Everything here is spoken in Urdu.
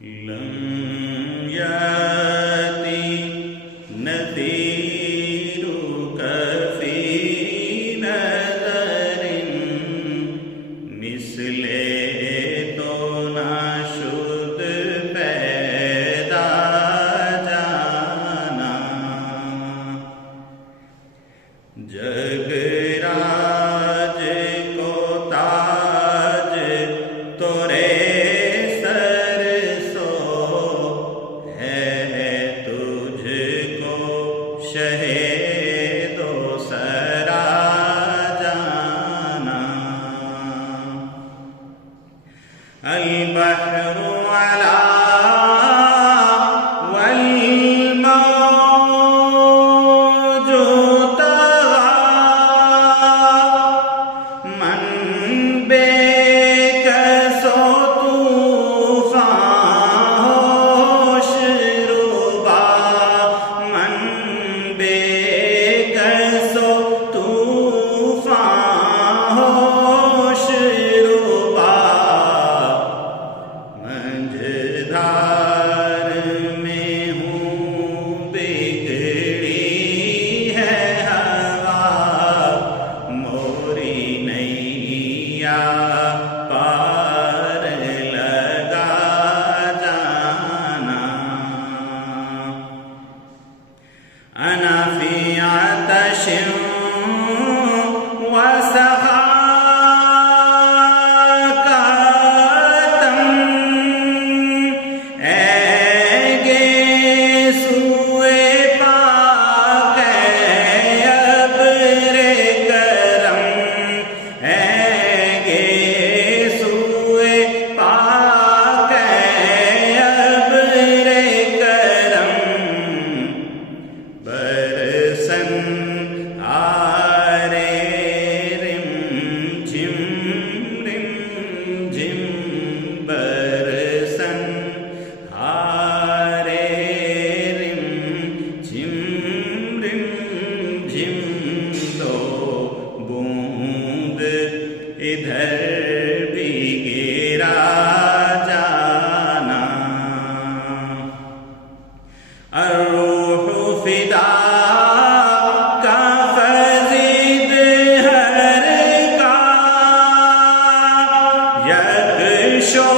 لم يأتِ نذيرك في نذر مثل تو نہ شد پیدا جانا جگ راج کو تاج تورے سر سو ہے تجھ کو شہ دو سرا جانا البحر علا والموج من بے کسو طوفان ہوش ربا من بے کسو طوفان ہوش ربا منجھدار میں ہوں بگڑی ہے ہوا موری نیا پار لگا جانا انا فی عطش وسخاک تم اے گیسوئے پاک اے ابر کرم اے گیسوئے پاک اے ابر کرم برسن آرے رم جم برسن آرے رم جم دو بوند ادھر بھی گرا جانا الروح فدا کا فزید ہر کا یک شو